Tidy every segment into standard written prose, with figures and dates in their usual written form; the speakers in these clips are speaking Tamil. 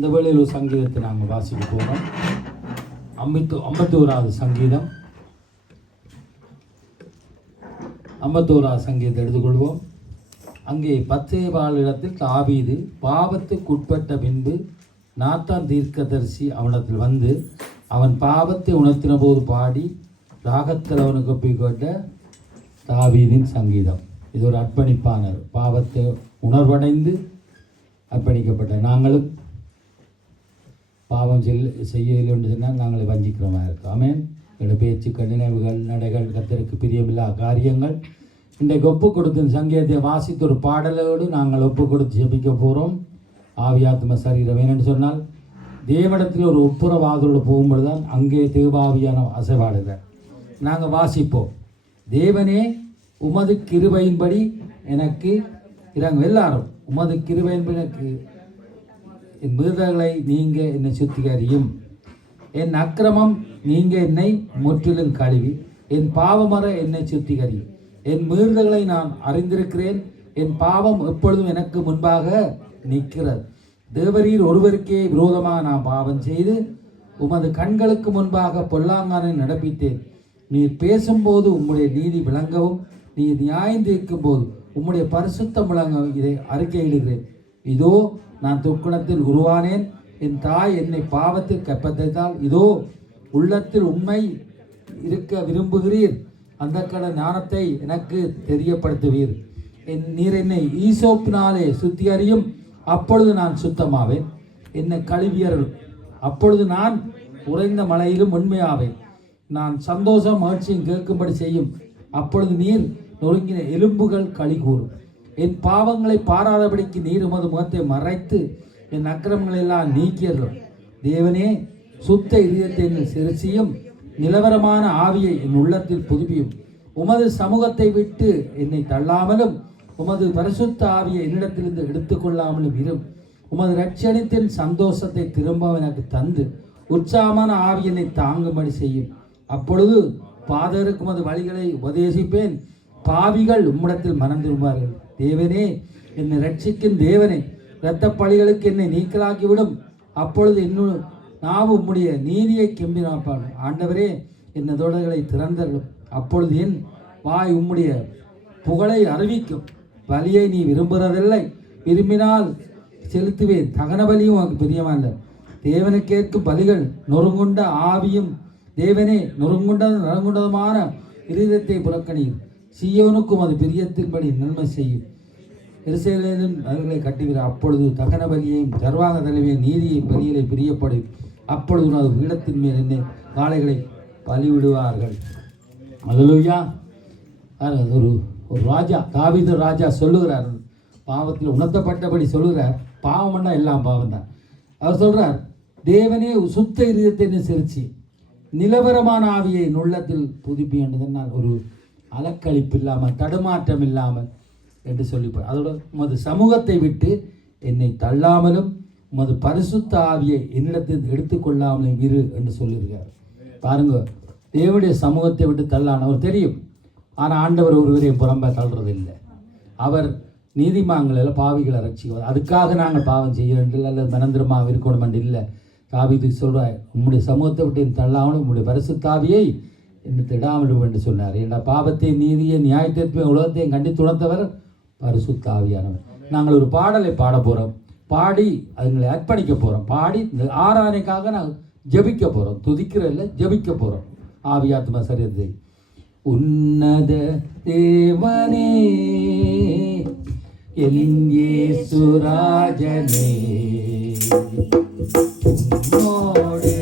இந்த வேளையில் ஒரு சங்கீதத்தை நாங்கள் வாசிக்க போகிறோம். 51வது சங்கீதம். 51வது சங்கீதத்தை எடுத்துக்கொள்வோம். அங்கே பத்சேபாளிடத்தில் தாவீது பாவத்துக்குட்பட்ட பின்பு நாத்தான் தீர்க்கதரிசி அவனிடத்தில் வந்து அவன் பாவத்தை உணர்த்தின போது பாடி ராகத்தில் அவனுக்கு ஒப்பிக்கொண்ட தாவீதின் சங்கீதம். இது ஒரு அர்ப்பணிப்பான பாவத்தை உணர்வடைந்து அர்ப்பணிக்கப்பட்ட நாங்களும் பாவம் செய்யவில்லை என்று சொன்னால் நாங்களை வஞ்சிக்கிறோமா இருக்கோம். ஆமேன். எங்களோட பேச்சுக்கள், நினைவுகள், நடைகள், கர்த்தருக்கு பிரியமில்லா காரியங்கள். இன்றைக்கு ஒப்பு கொடுத்த சங்கீதத்தை வாசித்த ஒரு பாடலோடு நாங்கள் ஒப்பு கொடுத்து ஜெபிக்க போகிறோம். ஆவியாத்ம சரீரம் ஏனென்று சொன்னால் தேவனிடத்தில் ஒரு ஒப்புரவாதோடு போகும்பொழுது தான் அங்கே தேவாவியான அசைவாடுகிறார். நாங்கள் வாசிப்போம். தேவனே உமது கிருபையின்படி எனக்கு இறங்கும். எல்லாரும் உமது கிருபையின்படி எனக்கு என் மீறுதல்களை நீங்க என்னை சுத்திகரியும், என் அக்கிரமம் நீங்க என்னை முற்றிலும் கழுவி, என் பாவமற என்னை சுத்திகரியும். என் மீறுதல்களை நான் அறிந்திருக்கிறேன், என் பாவம் எப்பொழுதும் எனக்கு முன்பாக நிற்கிறது. தேவரீர் ஒருவருக்கே விரோதமாக நான் பாவம் செய்து உமது கண்களுக்கு முன்பாக பொல்லாங்கானை நடப்பித்தேன். நீர் பேசும்போது உம்முடைய நீதி விளங்கவும், நீர் நியாயம் தீர்க்கும் போது உம்முடைய பரிசுத்தம் விளங்கவும் இதை அறிக்கையிடுகிறேன். இதோ நான் துக்குணத்தில் உருவானேன், என் தாய் என்னை பாவத்தில் கற்பதைத்தால் இதோ உள்ளத்தில் உண்மை இருக்க விரும்புகிறீர். அந்த கட ஞானத்தை எனக்கு தெரியப்படுத்துவீர். நீர் என்னை ஈசோப்பினாலே சுத்திகரியும், அப்பொழுது நான் சுத்தமாவேன். என்னை கழுவியரும், அப்பொழுது நான் உறைந்த மலையிலும் உண்மையாவேன். நான் சந்தோஷம் மகிழ்ச்சியும் கேட்கும்படி செய்யும், அப்பொழுது நீர் நொறுங்கின எலும்புகள் களி கூறும். என் பாவங்களை பாராதபடிக்கு நீர் உமது முகத்தை மறைத்து என் அக்கிரமங்களை எல்லாம் நீக்கியரும். தேவனே, சுத்த இதயத்தை சிறுசியும் நிலவரமான ஆவியை என் உள்ளத்தில் புதுப்பியும். உமது சமூகத்தை விட்டு என்னை தள்ளாமலும் உமது பரிசுத்த ஆவியை என்னிடத்திலிருந்து எடுத்துக்கொள்ளாமலும் இரும். உமது இரட்சணித்தின் சந்தோஷத்தை திரும்ப எனக்கு தந்து உற்சாகமான ஆவி என்னை தாங்கும்படி செய்யும். அப்பொழுது பாதருக்கு உமது வழிகளை உபதேசிப்பேன், பாவிகள் உம்மிடத்தில் மனம் திரும்புவார்கள். தேவனே, என்னை ரட்சிக்கும் தேவனே, இரத்த பழிகளுக்கு என்னை நீக்கலாக்கிவிடும். அப்பொழுது இன்னும் நான் உம்முடைய நீதியை கெம்பினாப்பான். ஆண்டவரே, என் தொடர்களை திறந்தரும். அப்பொழுது என் வாய் உம்முடைய புகழை அறிவிக்கும். பலியை நீ விரும்புகிறதில்லை, விரும்பினால் செலுத்துவேன். தகன பலியும் உனக்கு பிரியமல்ல. தேவனுக்கேற்கும் பலிகள் நொறுங்குண்ட ஆவியும், தேவனே, நொறுங்குண்டதுமான இருதயத்தை புறக்கணியும். சீயோனுக்கும் அது பிரியத்தின்படி நன்மை செய்யும். எருசலேமின் நகர்களை கட்டுகிறார். அப்பொழுது தகன பலியையும் சர்வாங்க தலைவியின் நீதியை பலிகளை பிரியப்படும். அப்பொழுது அது பீடத்தின் மேல் என்னை காளைகளை பலிவிடுவார்கள். அல்லேலூயா. ஒரு ராஜா, தாவீது ராஜா சொல்லுகிறார், பாவத்தில் உணர்த்தப்பட்டபடி சொல்லுகிறார். பாவம்னா எல்லாம் பாவம் தான். அவர் சொல்றார், தேவனே சுத்த இருதயத்தை சிரிச்சு நிலவரமான ஆவியை நுள்ளத்தில் புதுப்பி என்றதனால் ஒரு அலக்களிப்பு இல்லாமல் தடுமாற்றம் இல்லாமல் என்று சொல்லிப்பார். அதோட உமது சமூகத்தை விட்டு என்னை தள்ளாமலும் உமது பரிசுத்த ஆவியை என்னிடத்தில் எடுத்துக்கொள்ளாமலும் இரு என்று சொல்லியிருக்கார். பாருங்க, தேவனுடைய சமூகத்தை விட்டு தள்ளான அவர் தெரியும். ஆனால் ஆண்டவர் ஒருவரையும் புறம்ப தள்ளுறது இல்லை. அவர் நீதிமான்களில் பாவிகளை ரட்சிக்குவார். அதுக்காக நாங்கள் பாவம் செய்ய வேண்டும் அல்லது மனந்திரமாக இருக்கணும் என்று இல்லை. தாவீது சொல்கிறார், உம்முடைய சமூகத்தை விட்டு தள்ளாமலும் உம்முடைய பரிசுத்தாவியை என்று திடாமல் என்று சொன்னார். என்ற பாவத்தை, நீதியை, நியாயத்தை, உலகத்தையும் கண்டித்து உணர்த்தவர் பரிசுத்தாவியானவர். நாங்கள் ஒரு பாடலை பாட போகிறோம், பாடி அதுங்களை அர்ப்பணிக்க போகிறோம், பாடி இந்த ஆராதனைக்காக நாங்கள் ஜபிக்க போகிறோம். துதிக்கிற இல்லை, ஜபிக்க போகிறோம். ஆவியாத்ம சரீரத்தை. உன்னத தேவனே, என் இயேசுராஜனே, உம்மோடு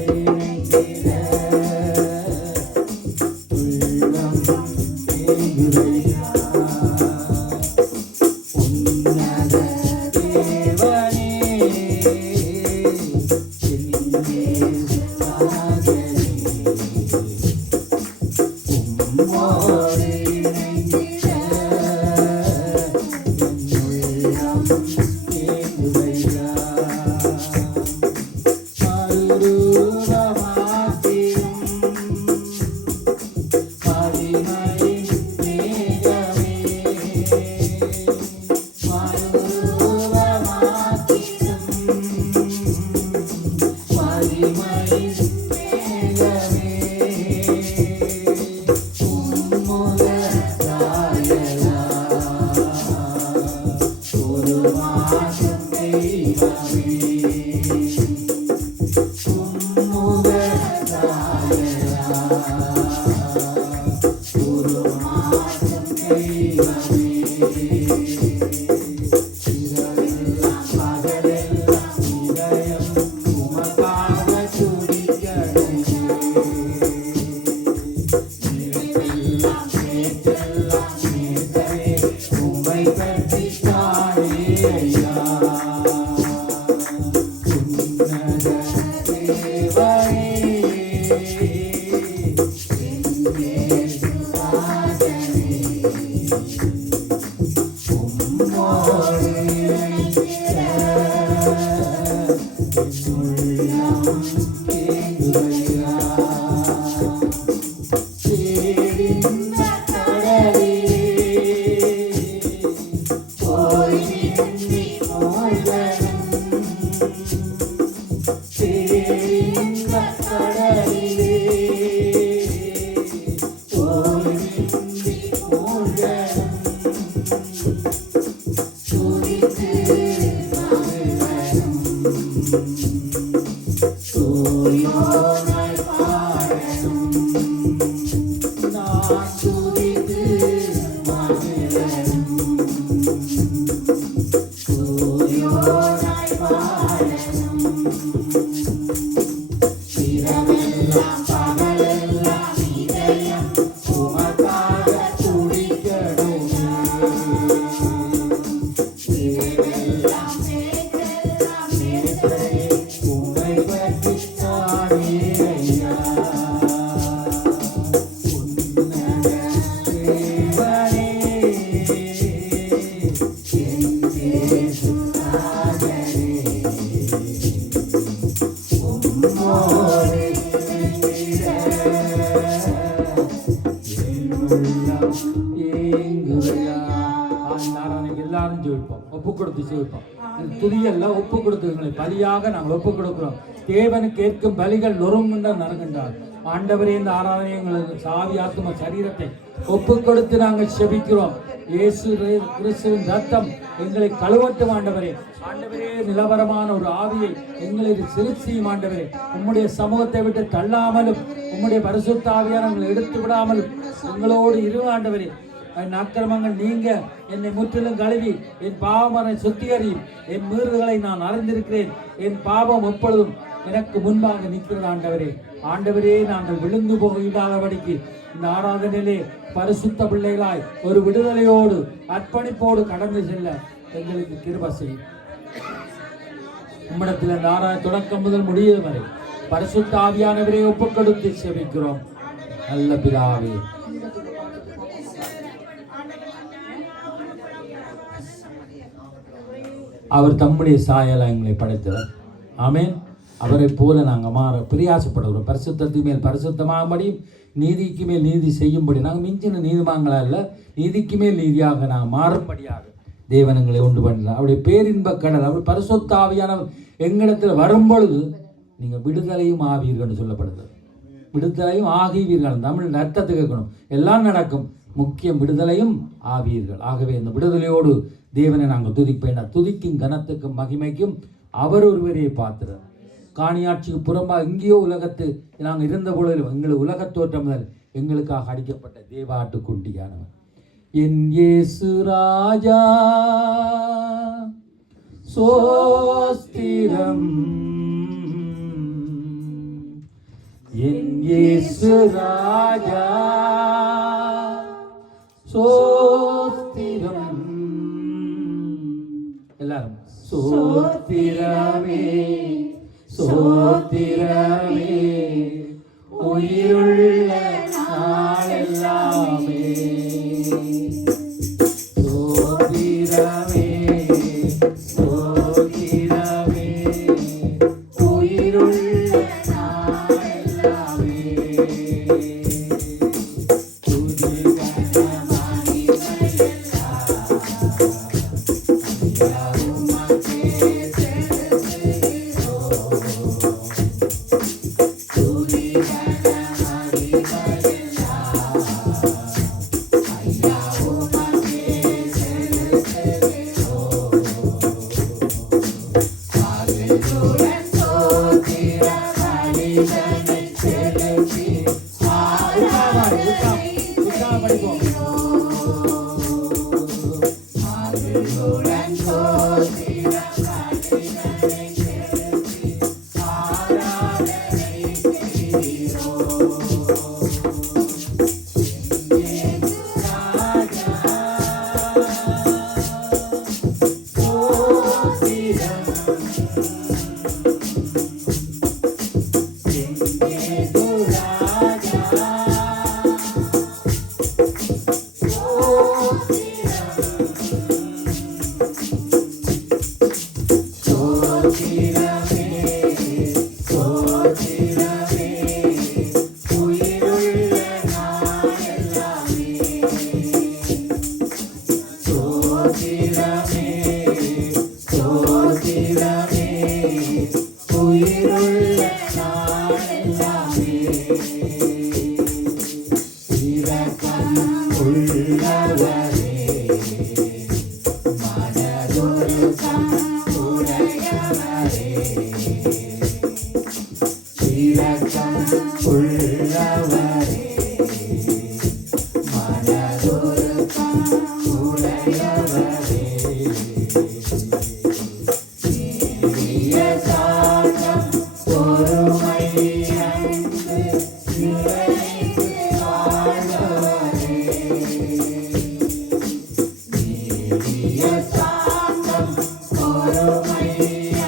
எல்லாரும் ஜெபிப்போம், ஒப்பு கொடுத்து ஜெபிப்போம். துதியல்ல ஒப்பு கொடுத்தவங்களை பலியாக நாங்கள் ஒப்பு கொடுக்கிறோம். தேவனுக்கு கேட்கும் பலிகள் நொறுங்குண்ட நறுகின்றார். ஆண்டவரே, இந்த ஆராதனை எங்களுக்கு சாவி ஆத்ம சரீரத்தை ஒப்பு கொடுத்து நாங்கள் செபிக்கிறோம். இயேசு கிறிஸ்துவின் ரத்தம் எங்களை கழுவட்டும் ஆண்டவரே. ஆண்டவரே, நிலவரமான ஒரு ஆவியை எங்களுக்கு சிறுசியும் ஆண்டவரே, உம்முடைய சமூகத்தை விட்டு தள்ளாமலும் உம்முடைய பரிசுத்த ஆவியானவர்களை எடுத்து விடாமலும் எங்களோடு இரு ஆண்டவரே. என் அக்கிரமங்கள் நீங்க என்னை முற்றிலும் கழுவி என் பாவமனை சுத்திகரியும். என் மீறுதல்களை நான் அறிந்திருக்கிறேன். என் பாவம் எப்பொழுதும் எனக்கு முன்பாக நிற்கிறது ஆண்டவரே. ஆண்டவரே, நாங்கள் விழுந்து போகாதபடிக்கு இந்த ஆராதனையிலே பரிசுத்த பிள்ளைகளாய் ஒரு விடுதலையோடு அர்ப்பணிப்போடு கடந்து செல்ல எங்களுக்கு கிருபை செய்யும். உம்மிடத்தில் இந்த ஆராதனை தொடக்கம் முதல் முடியும் வரை பரிசுத்த ஆவியானவரை ஒப்புக் கொடுத்து செபிக்கிறோம். நல்ல பிதாவே, அவர் தம்முடைய சாயலா எங்களை படைத்தவர். ஆமேன். அவரை போல நாங்கள் மாற பிரியாசப்படுகிறோம். பரிசுத்தத்துக்கு மேல் பரிசுத்தமாகும்படியும் நீதிக்கு மேல் நீதி செய்யும்படி நாங்கள் மிஞ்சின நீதிமான்களா இல்லை, நீதிக்கு மேல் நீதியாக நாங்கள் மாறும்படியாக தேவனங்களை உண்டு பண்ணுறார். அவருடைய பேரின்ப கடல், அவர் பரிசுத்த ஆவியானவர் எங்களிடத்தில் வரும்பொழுது நீங்கள் விடுதலையும் ஆவீர்கள் சொல்லப்படுது. விடுதலையும் ஆகிவீர்கள். தமிழ் அர்த்தத்தை கேட்கணும். எல்லாம் நடக்கும், முக்கியம் விடுதலையும் ஆவீர்கள். ஆகவே இந்த விடுதலையோடு தேவனை நாங்கள் துதிப்பேன். துதிக்கும் கனத்துக்கும் மகிமைக்கும் அவர் ஒருவரையே பார்த்துறார். காணியாட்சிக்கு புறம்பாக எங்கேயோ உலகத்து நாங்கள் இருந்த பொழுதிலும் எங்களுக்கு உலகத் தோற்றம் முதல் எங்களுக்காக அடிக்கப்பட்ட தேவாட்டு குண்டியானவர் என் இயேசு ராஜா. சோஸ்திரம் என் இயேசு ராஜா. சோஸ்திரம் எல்லாரும் சோத்திரமே சோத்திரமே உயிருள்ள நாளெல்லாமே. சோத்திரமே சோத்திரமே உயிருள்ள நாளெல்லாமே. இரக்கம் உள்ளவரே, மனதுருக்கம் உடையவரே, நீடிய சாந்தம் பொறுமை அன்பு நிறைந்து வாழ்பவரே, நீடிய சாந்தம் பொறுமை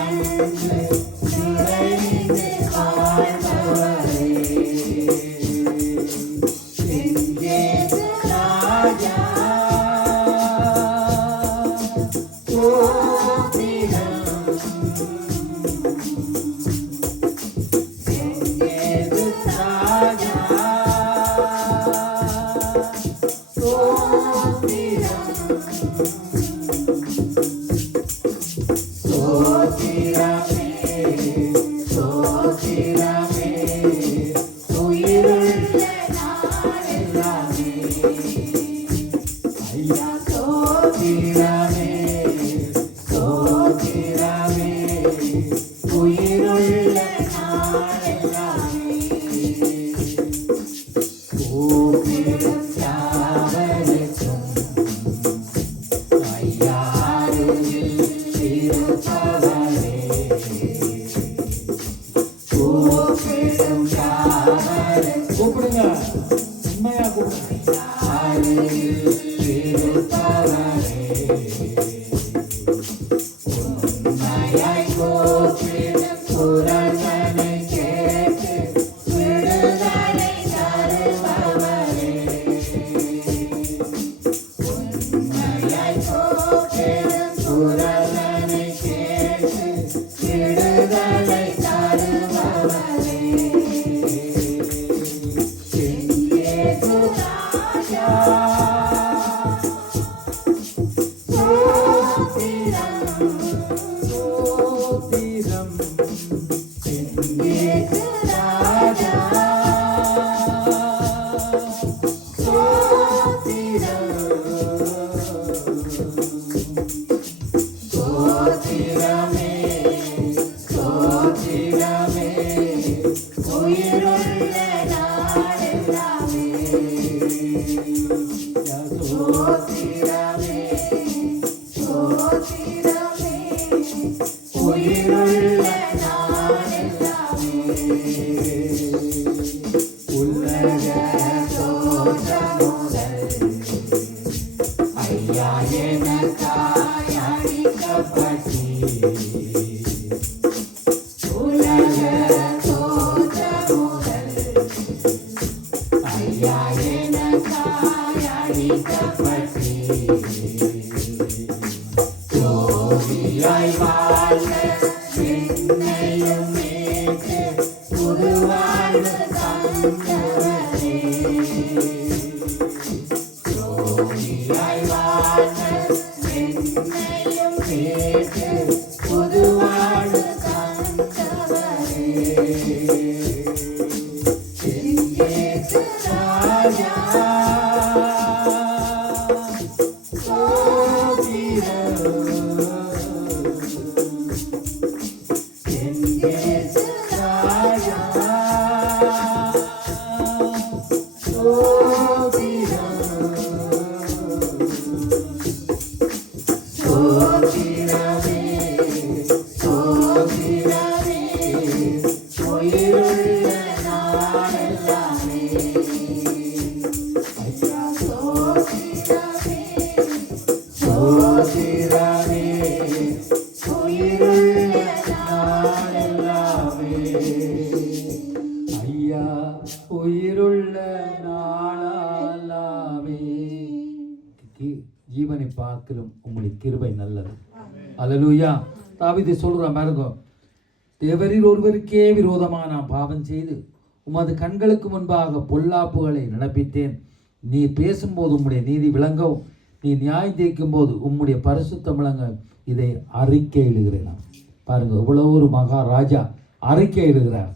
அன்பு நிறைந்து வாழ்பவரே, என் இயேசு ராஜா, ஸ்தோத்திரம். என் இயேசு ராஜா, ஸ்தோத்திரம். ஸ்தோத்திரமே, ஸ்தோத்திரமே, உயிருள்ள நாளெல்லாமே. ஐயா ஸ்தோத்திரமே, ஸ்தோத்திரமே, உயிருள்ள நாளெல்லாமே. ஸ்தோத்திரம் யாவருக்கும் ஐயா அருகில் இருப்பவரே, கூப்பிடும் யாவருக்கும் கூப்பிடுங்க, உண்மையா கூப்பிடுங்க, அருகில் இருப்பவரே, உண்மையாய் கூப்பிடும் குரல்களை கேட்டு விடுதலை தருபவரே, உண்மையாய் கூப்பிடும் குரல்களை கேட்டு விடுதலை தருபவரே, என் இயேசு ராஜா, ஸ்தோத்திரம், ஸ்தோத்திரம். என் இயேசு ராஜா, ஸ்தோத்திரம். ஸ்தோத்திரமே, ஸ்தோத்திரமே, உயிருள்ள நாளெல்லாமே. ஸ்தோத்திரமே, ஸ்தோத்திரமே, உயிருள்ள நாளெல்லாமே. உலக தோற்றம் முதல் ஐயா எனக்காய் அடிக்கப்பட்டீர். உலக தோற்றம் முதல் ஐயா எனக்காய் அடிக்கப்பட்டீர். ஜோதியாய் வாழ என்னையும் மீட்டு புது வாழ்வு தந்தவரே, ஜோதியாய் வாழ என்னையும் மீட்டு புது வாழ்வு தந்தவரே, என் இயேசு ராஜா, ஸ்தோத்திரம். என் இயேசு ராஜா, ஸ்தோத்திரம். ஸ்தோத்திரமே, ஸ்தோத்திரமே, உயிருள்ள நாளெல்லாமே. ஐயா ஸ்தோத்திரமே, ஸ்தோத்திரமே, உயிருள்ள நாளெல்லாமே. ஐயா உயிருள்ள நாளாலாமே. ஜீவனை பார்க்கலும் உங்களுடைய கிருபை நல்லது. அல்லேலூயா. தாவீது சொல்றான் பாருங்க, தேவரீர் ஒருவருக்கே விரோதமாக நான் பாவம் செய்து உமது கண்களுக்கு முன்பாக பொல்லாப்புகளை நடப்பித்தேன். நீ பேசும்போது உம்முடைய நீதி விளங்கவும், நீ நியாயம் தீர்க்கும் போது உம்முடைய பரிசுத்தம் விளங்க, இதை அறிக்கையிடுகிறேன். பாருங்க, இவ்வளவு ஒரு மகாராஜா அறிக்கையிடுகிறார்.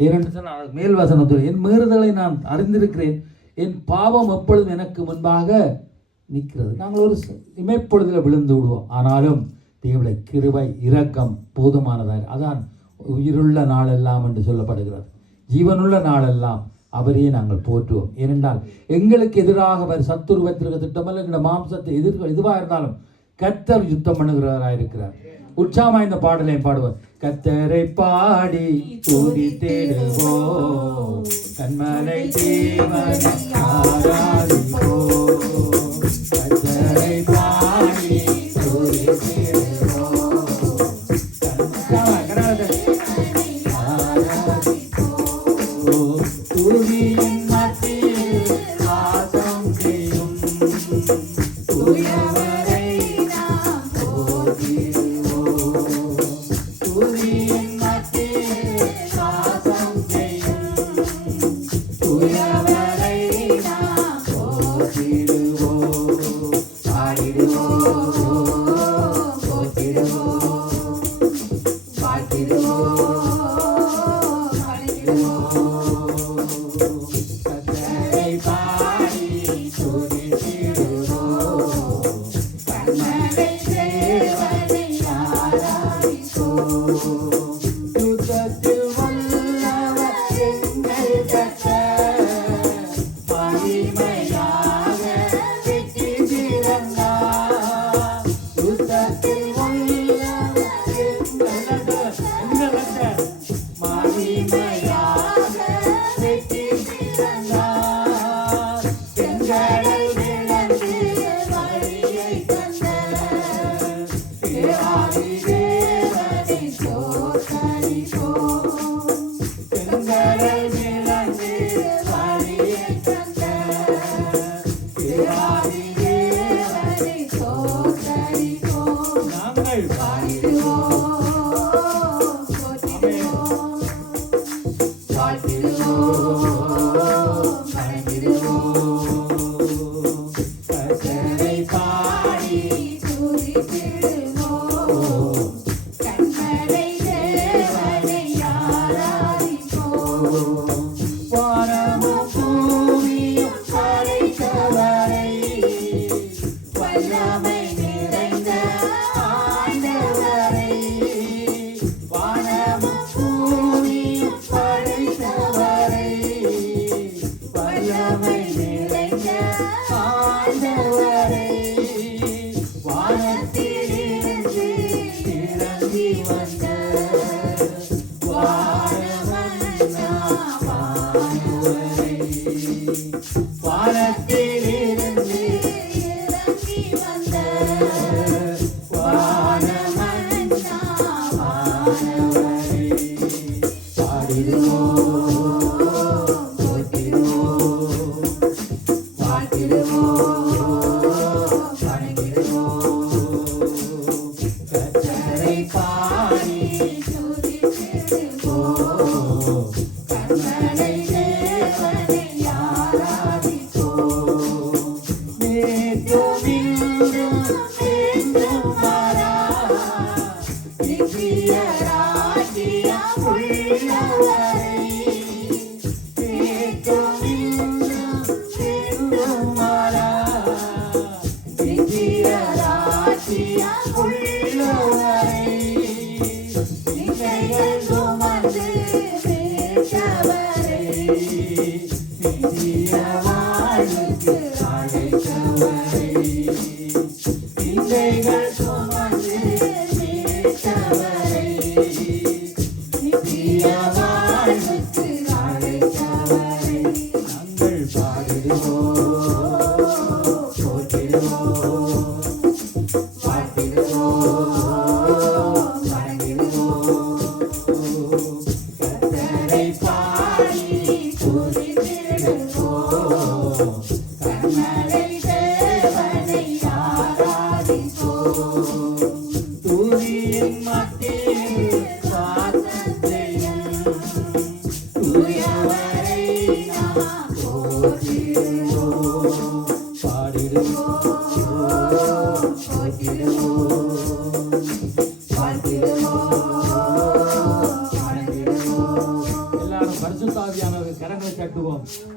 ஏனென்று சொன்னால் மேல் வசனத்தில், என் மீறுதலை நான் அறிந்திருக்கிறேன், என் பாவம் எப்பொழுதும் எனக்கு முன்பாக நிற்கிறது. நாங்கள் ஒரு இமைப்பொழுதில் விழுந்து விடுவோம், ஆனாலும் தேவனுடைய கிருபை இரக்கம் போதுமானதாக. அதான் உயிருள்ள நாளெல்லாம் என்று சொல்லப்படுகிறது. ஜீவனுள்ள நாளெல்லாம் அவரையே நாங்கள் போற்றுவோம். ஏனென்றால் எங்களுக்கு எதிராக அவர் சத்துரு வைத்திருக்க திட்டமல்ல, எங்களுடைய மாம்சத்தை எதுவாக இருந்தாலும் கர்த்தர் யுத்தம் பண்ணுகிறவராக இருக்கிறார். உற்சாகமாக இந்த பாடலை பாடுவார். கர்த்தரை பாடி துதித்திடுவோம், கண்மலை தேவனை ஆராதிப்போம். கர்த்தரை பாடி துதித்திடுவோம், துதியின் மத்தியில் வாசம் செய்யும் தூயவரை நாம் போற்றிடுவோம். துதியின் மத்தியில் வாசம் செய்யும் தூயவரை நாம் போற்றிடுவோம். பாடிடுவோம், போற்றிடுவோம், வாழ்த்திடுவோம்.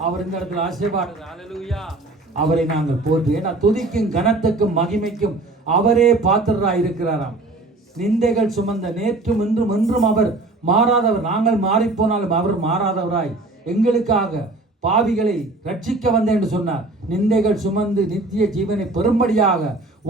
அவர் இந்த இடத்துல ஆசீர்வாதம். ஹல்லேலூயா. அவரை நாங்கள் போற்று. ஏன்னா துதிக்கும் கனத்துக்கும் மகிமைக்கும் அவரே பாத்திரராய் இருக்கிறாராம். நிந்தைகள் சுமந்த நேற்றும் இன்றும் என்றும் அவர் மாறாதவர். நாங்கள் மாறிப்போனாலும் அவர் மாறாதவராய் எங்களுக்காக பாவிகளை ரட்சிக்க வந்தேன் என்று சொன்னார். நிந்தைகள் சுமந்து நித்திய ஜீவனை பெரும்படியாக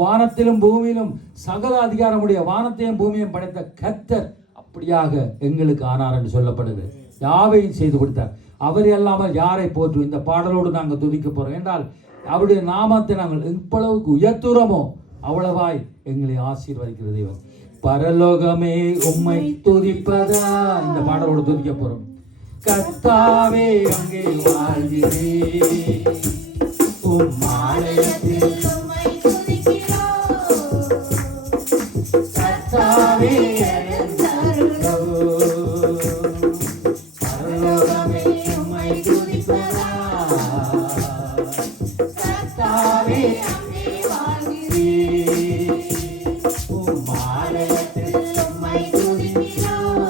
வானத்திலும் பூமியிலும் சகல அதிகாரமுடைய வானத்தையும் பூமியையும் படைத்த கர்த்தர் அப்படியாக எங்களுக்கு ஆனார் என்று சொல்லப்படுது. யாவையும் செய்து கொடுத்தார். அவர் அல்லாமல் யாரை போற்றும். இந்த பாடலோடு நாங்கள் துதிக்க போறோம் என்றால் அவருடைய நாமத்தை நாங்கள் எவ்வளவுக்கு உயர்த்துறோமோ அவ்வளவாய் எங்களை ஆசீர்வதிக்கிற தேவன். பரலோகமே உம்மை துதிப்பதா, இந்த பாடலோடு துதிக்க போறோம். கர்த்தாவே அங்கே வாழ்கிறேன், உம் ஆலயத்தில் உம்மை துதிக்கிறோம். கர்த்தாவே பரலோகமே உம்மை துதிப்பதா, கர்த்தாவே அங்கே வாழ்கிறேன், உம் ஆலயத்தில் உம்மை துதிக்கிறோம்.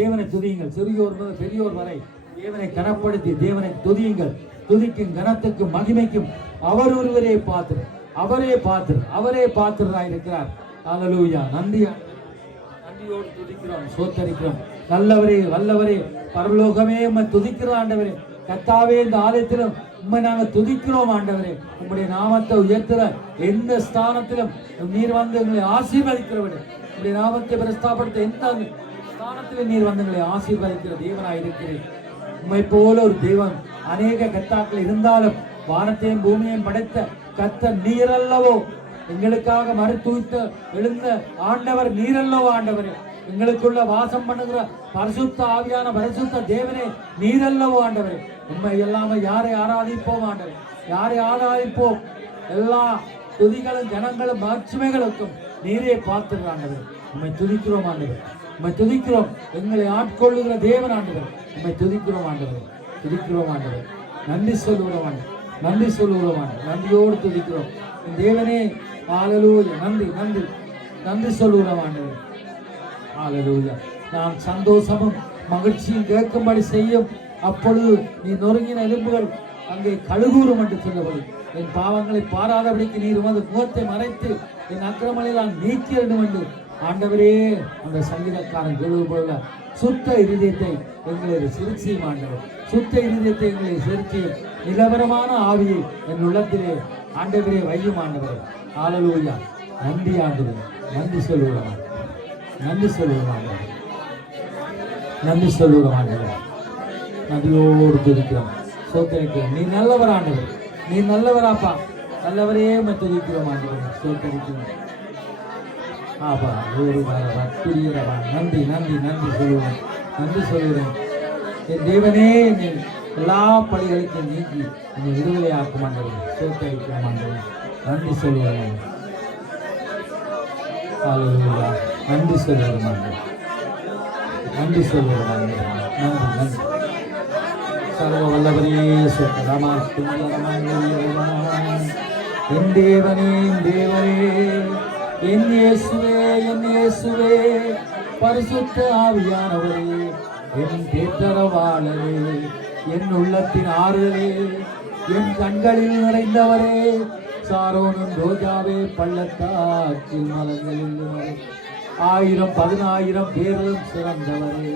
தேவனை துதியுங்கள். சிறியோர் முதல் பெரியோர் வரை தேவனை கனப்படுத்தி தேவனை துதியுங்கள். துதிக்கும் கனத்துக்கும் மகிமைக்கும் அவர் ஒருவரே பாத்திரம், அவரே பாத்திரராயிருக்கிறார். ஹல்லேலூயா. நன்றியோடு துதிக்கிறோம், சோத்தரிக்கிறோம். நல்லவரே, வல்லவரே, பரலோகமே உம்மை துதிக்கிற ஆண்டவரே. கர்த்தாவே, இந்த ஆலயத்திலும் உம்மை நாங்கள் துதிக்கிறோம் ஆண்டவரே. உம்முடைய நாமத்தை உயர்த்துற எந்த ஸ்தானத்திலும் நீர் வந்து எங்களை ஆசீர்வதிக்கிறவரே. உம்முடைய நாமத்தை பிரஸ்தாபடுத்த எந்த ஸ்தானத்திலும் நீர் வந்து எங்களை ஆசீர்வதிக்கிற தேவனாயிருக்கிறேன். உம்மை போல ஒரு தெய்வம் அநேக கர்த்தாக்கள் இருந்தாலும் வானத்தையும் பூமியையும் படைத்த கர்த்தர் நீரல்லவோ. எங்களுக்காக மறுத்துவித்த எழுந்த ஆண்டவர் நீரல்லவோ ஆண்டவரே. எங்களுக்குள்ள வாசம் பண்ணுகிற பரிசுத்த ஆவியான பரிசுத்த தேவனே நீரல்லவோ ஆண்டவரே. உண்மை எல்லாம யாரை ஆராதிப்போம் ஆண்டவரே, யாரை ஆராதிப்போம். எல்லா துதிகளும் ஜனங்களும் மாட்சிமைகளுக்கும் நீரே பார்த்துக்கிறாண்டவர். உண்மை துதிக்கிறோம் ஆண்டவர், உண்மை துதிக்கிறோம். எங்களை ஆட்கொள்ளுகிற தேவன் ஆண்டவர். உம்மை துதிக்கிறோம் ஆண்டவரே, துதிக்கிறோம் ஆண்டவரே, நன்றி சொல்லுகிறோம் ஆண்டவரே, நன்றி சொல்லுகிறோம் ஆண்டவரே, நன்றியோடு துதிக்கிறோம் என் தேவனே. ஹல்லேலூயா, நன்றி நன்றி நன்றி சொல்லுகிறோம் ஆண்டவரே. ஹல்லேலூயா. நாம் சந்தோஷமும் மகிழ்ச்சியும் கேட்கும்படி செய்யும். அப்பொழுது நீ நொறுங்கின எலும்புகள் அங்கே கழுகூறும் என்று சொல்லப்படும். என் பாவங்களை பாராதபடிக்கு நீர் உமது முகத்தை மறைத்து என் அக்கிரமங்களை நான் நீக்கிடும் என்று ஆண்டவரே அந்த சங்கீதக்காரன் சொல்வது போல சுத்த இருதயத்தை எங்களை சிறுச்சியும் ஆண்டவர், சுத்த இருதயத்தை எங்களை சிறுச்சியும் நிலவரமான ஆவியை என் உள்ளத்திலே ஆண்டவரே வையும் ஆண்டவரே. ஹல்லேலூயா. நன்றி ஆண்டவரே, நன்றி சொல்லுகிறோம், நன்றி சொல்லுகிறோம் ஆண்டவரே, நன்றி சொல்லுகிறோம் ஆண்டவரே, நன்றியோடு துதிக்கிறோம், சோத்தரிக்கிறோம். நீ நல்லவர் ஆண்டவர், நீ நல்லவராப்பா, நல்லவரே துதிக்கிறோம் ஆண்டவரே, சோத்தரிக்கிறோம். ஆபா ஒரு துரியரவா. நன்றி நன்றி நன்றி சொல்லுவோம், நன்றி சொல்லுகிறேன் என் தேவனே. என்னை எல்லா பழிகளுக்கும் நீக்கி என்னை விடுதலை ஆக்கும் ஆண்டவரே, சோத்தரிக்கிறோம் ஆண்டவரே, நன்றி சொல்லுகிறேன். ஹல்லேலூயா. நன்றி சொல்லுகிறோம் ஆண்டவரே, நன்றி சொல்லுகிறோம் ஆண்டவரே, நன்றி நன்றி. சர்வ வல்லவரே சோத்தரமா சுந்தரமா என் தேவனே, என் தேவனே, என் இயேசுவே, என் இயேசுவே, பரிசுத்த ஆவியானவரே, என் தேற்றரவாளரே, என் உள்ளத்தின் ஆறுதலே, என் கண்களில் நிறைந்தவரே, சாரோனும் ரோஜாவே, பள்ளத்தாக்கில் மலர்களில் 1000 10,000 பேரிலும் சிறந்தவரே.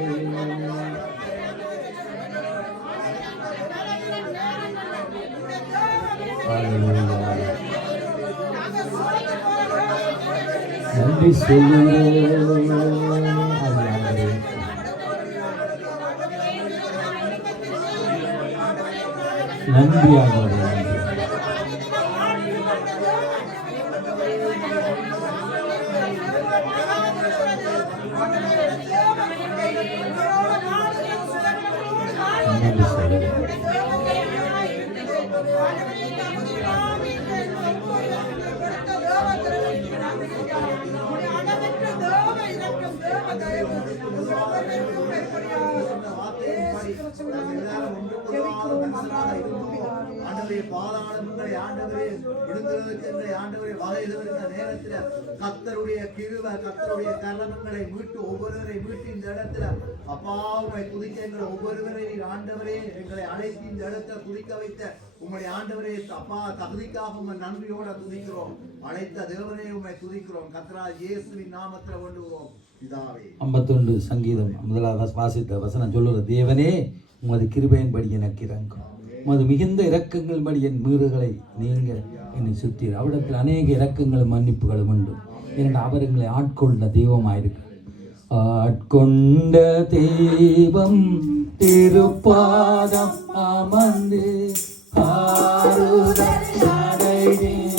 நன்றி சொல்லுகிறோம், நன்றி ஆண்டவரே. நன்றி சொல்லுகிறோம். பாதாளங்களை ஆண்டவரே விடுதலுக்கு ஆண்டவரை வகைதலுக்கு நேரத்தில் கர்த்தருடைய கிருபை, கர்த்தருடைய கரணங்களை மீட்டு ஒவ்வொருவரை மீட்டு இந்த இடத்துல அப்பாவை துதிக்க எங்களை ஒவ்வொருவரை ஆண்டவரே எங்களை அழைத்து இந்த இடத்துல துதிக்க வைத்த உம்முடைய ஆண்டவரே அப்பா தகுதிக்காக உம்மை நன்றியோட துதிக்கிறோம். அழைத்த தேவனே உம்மை துதிக்கிறோம். கர்த்தரா இயேசுவின் நாமத்தில் வேண்டுகிறோம் பிதாவே. 51 சங்கீதம் முதலாவது வாசித்த வசனம் சொல்லுற, தேவனே உமது கிருபையின்படி எனக்கு இறங்கும், உமது மிகுந்த இரக்கங்கள்படி என் மீறுகளை நீங்கள் என்னை சுற்றீர். அவிடத்தில் அநேக இரக்கங்களும் மன்னிப்புகளும் உண்டு. இரண்டு அவர் எங்களை ஆட்கொண்ட தெய்வமாயிருக்கு. ஆட்கொண்ட தெய்வம் திருப்பாதம் அமர்ந்து ஆறுதல் அடைகின்றேன்.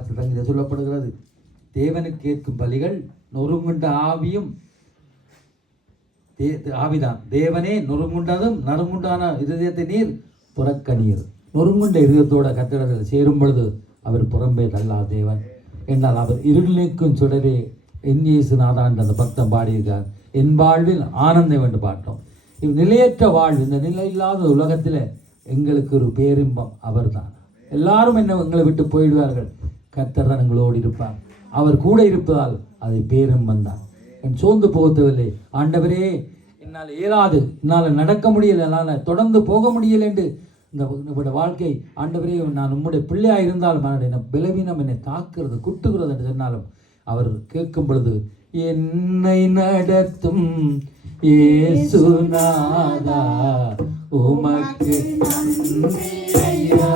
வார்த்தை இதை சொல்லப்படுகிறது. தேவனுக்கு கேட்கும் பலிகள் நொறுங்குண்ட ஆவிதான். தேவனே நொறுங்குண்டதும் நறுங்குண்டான இருதயத்தை நீர் புறக்கணீர். நொறுங்குண்ட இருதயத்தோட கத்திரத்தில் சேரும் பொழுது அவர் புறம்பே தள்ளா தேவன் என்றால் அவர் இருளிக்கும் சுடரே என் இயேசுநாதான் அந்த பக்தம் பாடியிருக்கார். என் வாழ்வில் ஆனந்தம் என்று பாட்டோம். நிலையற்ற வாழ்வு, இந்த நிலை இல்லாத உலகத்தில் எங்களுக்கு ஒரு பேரின்பம் அவர் தான். எல்லாரும் எங்களை விட்டு போயிடுவார்கள், கர்த்தர் தான் எங்களோடு இருப்பார். அவர் கூட இருப்பதால் அது பேரின்பம் தான். என் சோர்ந்து போகவில்லை. ஆண்டவரே என்னால் இயலாது, என்னால் நடக்க முடியலை, என்னால் தொடர்ந்து போக முடியலை என்று இந்த வாழ்க்கை ஆண்டவரே நான் உம்முடைய பிள்ளையாக இருந்தாலும் என்னுடைய பலவீனம் என்னை தாக்குறது குட்டுகிறது என்று சொன்னாலும் அவர் கேட்கும் பொழுது என்னை நடத்தும் இயேசுநாதா உமக்கு நன்றி ஐயா.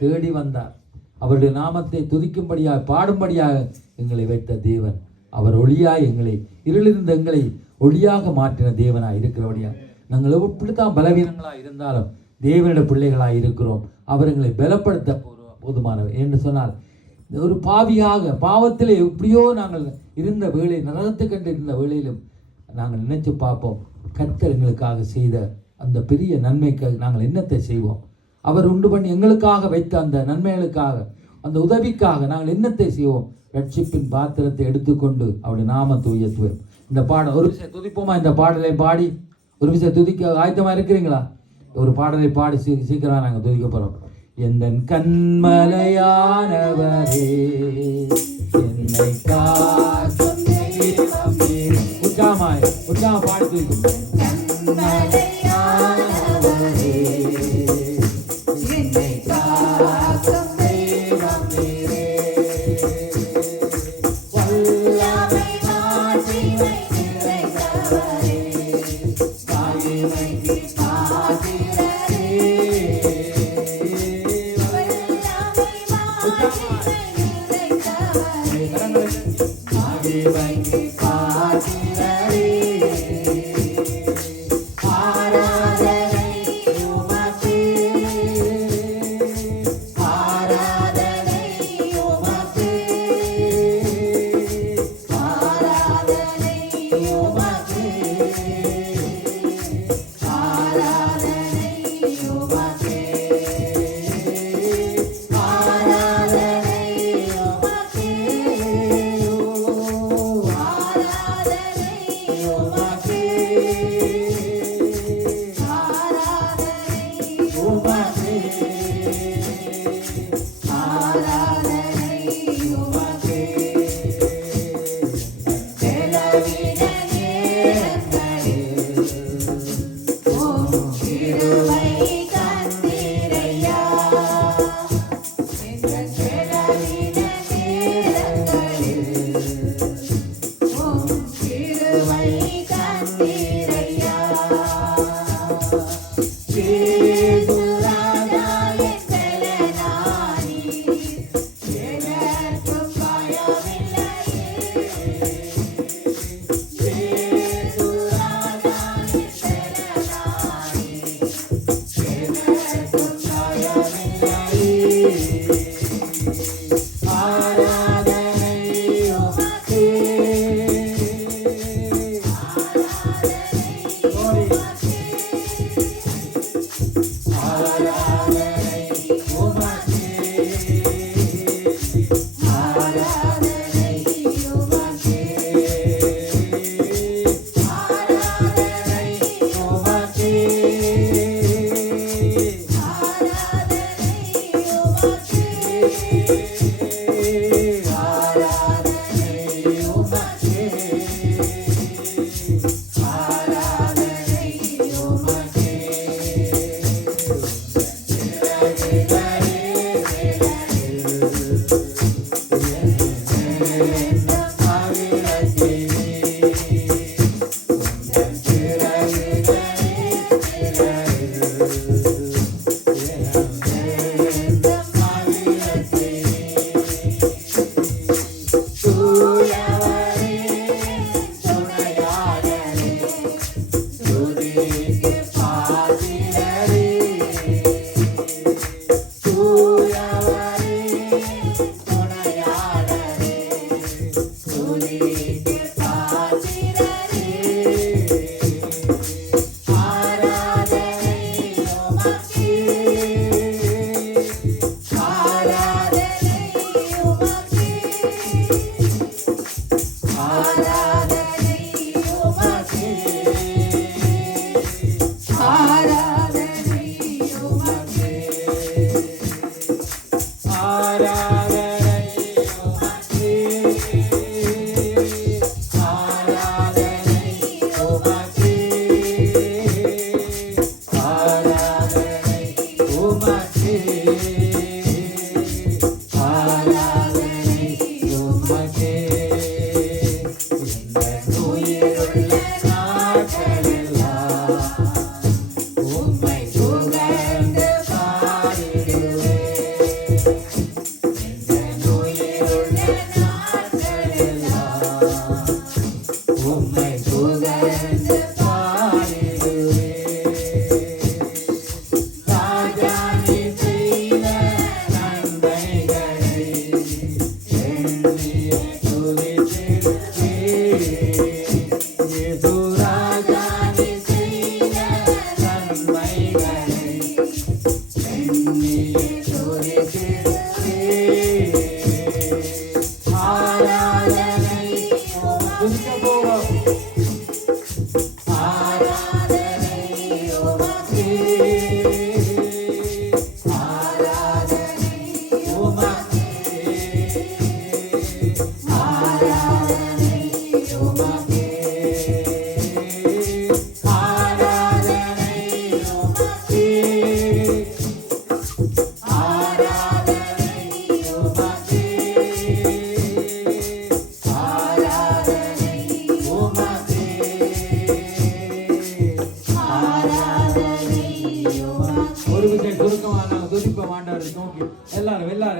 தேடி வந்தார். அவருடைய நாமத்தை துதிக்கும்படியாக பாடும்படியாக எங்களை வைத்த தேவன். அவர் ஒளியாய் எங்களை, இருளிருந்த எங்களை ஒளியாக மாற்றின தேவனாய் இருக்கிறபடியா நாங்கள் எப்படித்தான் பலவீனங்களாக இருந்தாலும் தேவனுடைய பிள்ளைகளாக இருக்கிறோம். அவர் எங்களை பலப்படுத்த போதுமானவர் என்று சொன்னால், ஒரு பாவியாக பாவத்திலே எப்படியோ நாங்கள் இருந்த வேளை, நரகத்து கண்டு இருந்த வேளையிலும் நாங்கள் நினைச்சு பார்ப்போம், கர்த்தர் எங்களுக்காக செய்த அந்த பெரிய நன்மைக்கு நாங்கள் என்னத்தை செய்வோம்? அவர் உண்டு பண்ணி எங்களுக்காக வைத்த அந்த நன்மைகளுக்காக, அந்த உதவிக்காக நாங்கள் என்னத்தை செய்வோம்? ரட்சிப்பின் பாத்திரத்தை எடுத்துக்கொண்டு அவருடைய நாமத்தை உயர்த்துவோம். இந்த பாடம் ஒரு விஷயம் துதிப்போமா? இந்த பாடலை பாடி ஒரு விஷயம் துதிக்க ஆயத்தமாக இருக்கிறீங்களா? ஒரு பாடலை பாடி சீக்கிரம் நாங்கள் துதிக்க போகிறோம். எந்த கண்மலையானவரே என்னை காக்கும் தெய்வமே. உற்சாகமாக பாடி துதிக்கும்.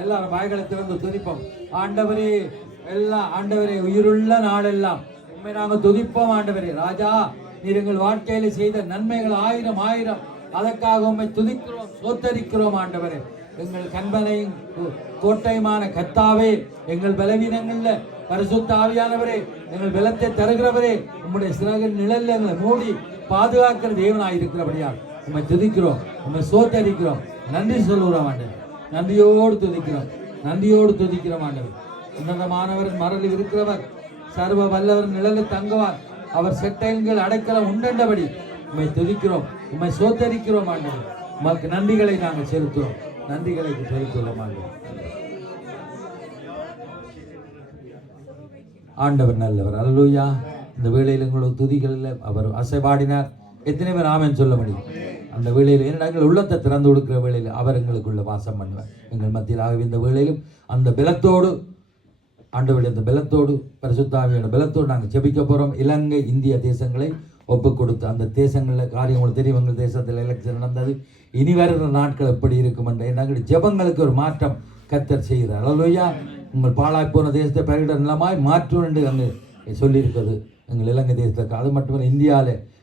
எல்லாரும் வாய்களை திறந்து துதிப்போம். ஆண்டவரே, ஆண்டவரே, உயிருள்ள நாளெல்லாம் உண்மை நாங்கள் துதிப்போம். ஆண்டவரே ராஜா, நீர் எங்கள் வாழ்க்கையில செய்த நன்மைகள் ஆயிரம் ஆயிரம், அதற்காக உண்மை துதிக்கிறோம், சோத்தரிக்கிறோம். ஆண்டவரே, எங்கள் கண்பனையும் கோட்டையுமான கர்த்தாவே, எங்கள் பலவீனங்கள்ல பரிசுத்த ஆவியானவரே, எங்கள் பலத்தை தருகிறவரே, உம்முடைய சிறகின் நிழல்ல எங்களை மூடி பாதுகாக்கிற தேவனாய் இருக்கிறபடியா உண்மை துதிக்கிறோம், உண்மை சோத்தரிக்கிறோம், நன்றி சொல்லுகிறோம். ஆண்டவர், நன்றியோடு துதிக்கிறோம், நன்றியோடு துதிக்கிறோம். ஆண்டவர், உன்னதமானவர் மரலில் இருக்கிறவர், சர்வ வல்லவர் நிழலில் தங்குவார், அவர் செட்டைகள் அடைக்கலம் உண்டபடி உண்மை துதிக்கிறோம், உண்மை சோத்தரிக்கிறோம். ஆண்டவர், உமக்கு நன்றிகளை நாங்கள் செலுத்துவோம், நன்றிகளை செலுத்துவோம். ஆண்டவர் நல்லவர். அல்லேலூயா. இந்த வேளையில் எங்களோட துதிகளில் அவர் அசைபாடினார். எத்தனை பேர் ஆமென் சொல்ல முடியும்? அந்த வேளையில் எங்கள் உள்ளத்தை திறந்து கொடுக்கிற வேளையில் அவர் எங்களுக்குள்ள வாசம் பண்ணுவார் எங்கள் மத்தியில். ஆகவே இந்த வேளையிலும் அந்த பலத்தோடு, ஆண்டவருடைய அந்த பலத்தோடு, பரிசுத்த ஆவியோட பலத்தோடு நாங்கள் ஜெபிக்க போகிறோம். இலங்கை இந்திய தேசங்களை ஒப்பு கொடுத்து, அந்த தேசங்களில் காரியம் உங்களுக்கு தெரியும், எங்கள் தேசத்தில் எலெக்ஷன் நடந்தது. இனி வருகிற நாட்கள் எப்படி இருக்கும் என்ற எங்கள் ஜெபங்களுக்கு ஒரு மாற்றம் கர்த்தர் செய்கிறார். அல்லேலூயா. உங்கள் பாழாய் போன தேசத்தை பயிரிட நிலமாய் மாற்றும் என்று அங்கே சொல்லியிருக்கிறது எங்கள் இலங்கை தேசத்துக்கு. அது மட்டுமல்ல,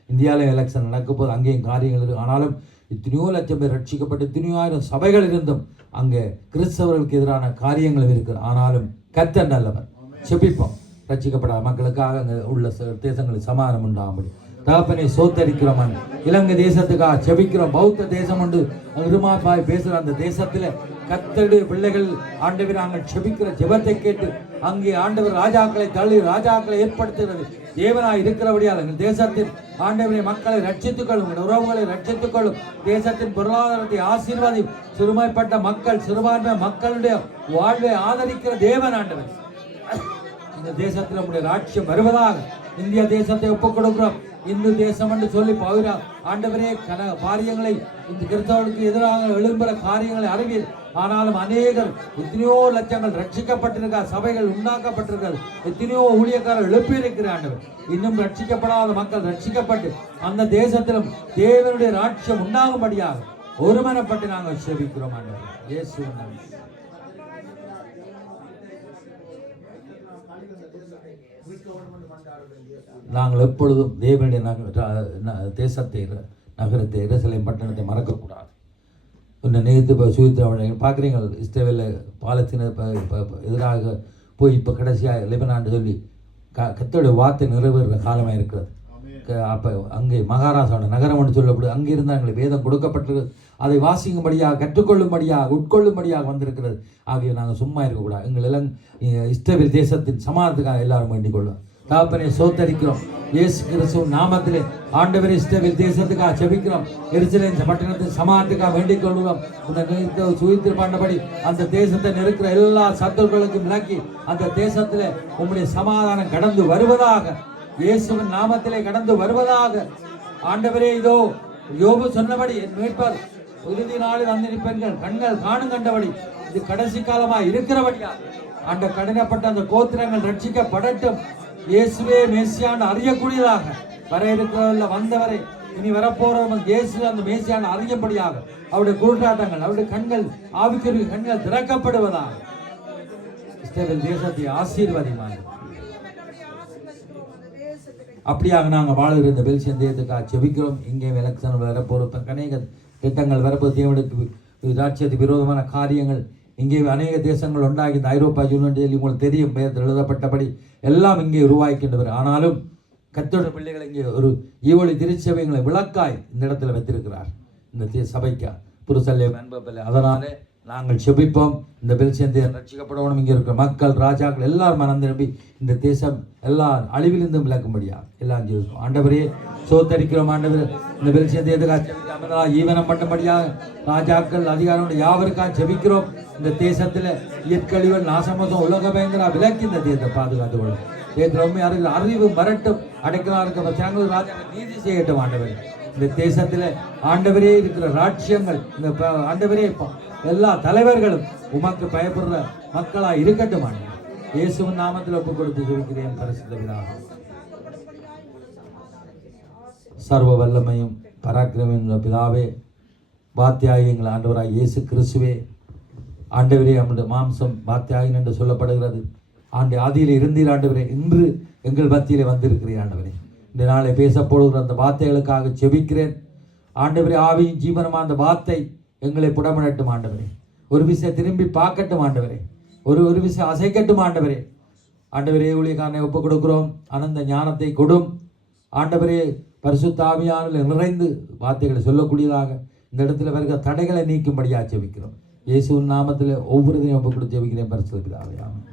இந்தியாவில் எலெக்ஷன் நடக்க போது அங்கேயும் காரியங்கள் இருக்குது. ஆனாலும் எத்தனையோ லட்சம் பேர் ரட்சிக்கப்பட்டு எத்தனையோ ஆயிரம் சபைகள் இருந்தும் அங்கே கிறிஸ்தவர்களுக்கு எதிரான காரியங்களும் இருக்குது. ஆனாலும் கர்த்தர் நல்லவர். செபிப்போம், ரட்சிக்கப்படாத மக்களுக்காக அங்கே உள்ள தேசங்களில் சமாதானம் உண்டாகும்படி. தகப்பனை சோத்தரிக்கிறோம். இலங்கை தேசத்துக்காக செபிக்கிறோம். பௌத்த தேசம் உண்டு இருமாப்பாய் பேசுகிற அந்த தேசத்தில் கர்த்தருடைய பிள்ளைகள் ஆண்டவர் நாங்கள் செபிக்கிற ஜெபத்தை கேட்டு அங்கே ஆண்டவர் ராஜாக்களை தள்ளி ராஜாக்களை ஏற்படுத்துகிறது தேவனாய் இருக்கிறபடியால் எங்கள் தேசத்தின் ஆண்டவரை மக்களை ரட்சித்துக் கொள்ளும், உறவுகளை ரட்சித்துக் கொள்ளும், தேசத்தின் பொருளாதாரத்தை ஆசீர்வாதி, சிறுமைப்பட்ட மக்கள் சிறுபான்மை மக்களுடைய வாழ்வை ஆதரிக்கிற தேவன் ஆண்டவர். இந்த தேசத்தில் நம்முடைய ராட்சியம் வருவதாக இந்திய தேசத்தை ஒப்புக் கொடுக்கிறோம். இந்து தேசம் என்று சொல்லி பகிர ஆண்டவரே காரியங்களை இந்த கிறிஸ்தவர்களுக்கு எதிராக எழும்புற காரியங்களை அறிவீர். ஆனாலும் அநேகர் எத்தனையோ லட்சங்கள் ரட்சிக்கப்பட்டிருக்கார், சபைகள் உண்டாக்கப்பட்டிருக்கிறது, எத்தனையோ ஊழியக்காரர் எழுப்பியிருக்கிற ஆண்டவர். இன்னும் ரட்சிக்கப்படாத மக்கள் ரட்சிக்கப்பட்டு அந்த தேசத்திலும் தேவனுடைய ராட்சியம் உண்டாகும்படியாக ஒருமனப்பட்டு நாங்கள் செபிக்கிறோம் ஆண்டவர். இயேசுவின் நாமத்தில். நாங்கள் எப்பொழுதும் தேவனுடைய தேசத்தை, நகரத்தை, எருசலேம் பட்டணத்தை மறக்கக்கூடாது. இன்னும் நேற்று சுயத்தை பார்க்குறீங்க, இஸ்ரவேலில் பாலஸ்தீன எதிராக போய் இப்போ கடைசியாக லெபனான் சொல்லி கர்த்தருடைய வார்த்தை நிறைவேறுற காலமாக இருக்கிறது. அப்போ அங்கே மகாராஷ்டிராவோட நகரம் என்று சொல்லப்படுது. அங்கிருந்து எங்களுக்கு வேதம் கொடுக்கப்பட்டிருக்கிறது. அதை வாசிக்கும்படியாக, கற்றுக்கொள்ளும்படியாக, உட்கொள்ளும்படியாக வந்திருக்கிறது. ஆகிய நாங்கள் சும்மா இருக்கக்கூடாது. எங்கள் இஸ்ரவேல் தேசத்தின் சமாதானத்துக்காக எல்லாரும் வேண்டிக் கொள்ளும். தகப்பனை சோத்தரிக்கிறோம். இயேசு கிறிஸ்துவின் நாமத்திலே ஆண்டவரே இஸ்ரவேல் தேசத்துக்காக செபிக்கிறோம். எருசலேம் பட்டணத்தின் சமாதானத்துக்காக வேண்டிக் கொள்கிறோம். இந்த சுயித்திர பண்ணபடி அந்த தேசத்தை நெருக்கிற எல்லா சத்துருக்களுக்கும் விலக்கி அந்த தேசத்தில் உம்முடைய சமாதானம் கடந்து வருவதாக, இயேசுவின் நாமத்திலே கடந்து வருவதாக. ஆண்டவரே, இதோ யோபு சொன்னபடி என் மீட்பர் இறுதி நாளில் வந்திருப்பீர்கள், கண்கள் காணும் கண்டபடி இது கடைசி காலமாக இருக்கிறபடியா அந்த கடினப்பட்ட அந்த கோத்திரங்கள் ரட்சிக்கப்படட்டும். இயேசுவே மேசியாண்டு அறியக்கூடியதாக வர இருக்கிற வந்தவரை இனி வரப்போறவங்க இயேசு அந்த மேசியாண்டு அறியப்படியாக அவருடைய குருட்டாட்டங்கள், அவருடைய கண்கள், ஆவிக்குரிய கண்கள் திறக்கப்படுவதாக இஸ்ரவேல் தேசத்தை ஆசீர்வாதமாக. அப்படியாக நாங்கள் வாழுகிற இந்த பெல்சியன் தேசத்துக்காக செபிக்கிறோம். இங்கே எலெக்ஷன் வரப்போகிற அநேக திட்டங்கள் வரப்போ தேவனுக்கு ராட்சியத்துக்கு விரோதமான காரியங்கள் இங்கே அநேக தேசங்கள் உண்டாகி இந்த ஐரோப்பா யூனியன் உங்களுக்கு தெரியும், பெயர் எழுதப்பட்டபடி எல்லாம் இங்கே உருவாக்கின்றவர். ஆனாலும் கர்த்தருடைய பிள்ளைகள் இங்கே ஒரு ஈவொளி திருச்சபைகளை விளக்காய் இந்த இடத்துல வைத்திருக்கிறார், இந்த சபைக்கா புருசல்லே அன்பப்பில்லை. அதனாலே நாங்கள் செபிப்போம். இந்த பெல்சியன் தேசம் ரட்சிக்கப்படணும். இங்கே இருக்கிற மக்கள், ராஜாக்கள் எல்லாரும் மனம் திரும்பி இந்த தேசம் எல்லா அழிவிலிருந்தும் விளக்கும்படியா எல்லாம் ஜெபிப்போம். ஆண்டவரே சோத்தரிக்கிறோம். ஆண்டவர் இந்த பெல்சியன் தேசத்துக்காக ஈவனம் பண்ணும்படியாக ராஜாக்கள், அதிகாரிகள் யாவருக்காக செபிக்கிறோம். இந்த தேசத்தில் இயற்கழிவுகள், நாசமோசம், உலக பயங்கர விலக்கி இந்த தேசத்தை பாதுகாத்துக் கொள்ளும். தேசத்தில் அறிவு மரட்டும் அடைக்கலாம் இருக்க ராஜா நீதி செய்யட்டும். ஆண்டவர் இந்த தேசத்தில் ஆண்டவரே இருக்கிற ராட்சியங்கள், இந்த ஆண்டவரே எல்லா தலைவர்களும் உமக்கு பயப்படுற மக்களா இருக்கட்டும். ஆண்டவர் இயேசுவின் நாமத்தில் ஒப்புக் கொடுத்து ஜெபிக்கிறேன் பரிசுத்த பிதாவே. சர்வ வல்லமையும் பராக்கிரமியும் பிதாவே, பாத்தியாகியங்கள் ஆண்டவராக இயேசு கிறிஸ்துவே, ஆண்டவரே நம்முடைய மாம்சம் பாத்தியாகின் என்று சொல்லப்படுகிறது. ஆதியில் இருந்தீர் ஆண்டவரே, இன்று எங்கள் மத்தியிலே வந்திருக்கிறீர் ஆண்டவரே. இந்த நாளை பேசப்படுகிற அந்த வார்த்தைகளுக்காக செபிக்கிறேன் ஆண்டவரே. ஆவியின் ஜீவனமாக அந்த வார்த்தை எங்களை புடமிடட்டும் ஆண்டவரே. ஒரு விஷயம் திரும்பி பார்க்கட்டும் ஆண்டவரே. ஒரு விஷயம் அசைக்கட்டும் ஆண்டவரே. ஆண்டவரே ஊழியக்காரனை ஒப்புக் கொடுக்கிறோம். அனந்த ஞானத்தை கொடும் ஆண்டவரே. பரிசுத்த ஆவியானவரில் நிறைந்து வார்த்தைகளை சொல்லக்கூடியதாக இந்த இடத்துல வருகிற தடைகளை நீக்கும்படியாக ஜெபிக்கிறோம். இயேசுவின் நாமத்தில் ஒவ்வொருத்தையும் ஒப்புக் கொடுத்து ஜெபிக்கிறேன் பரிசுத்த பிதாவே. ஆமென்.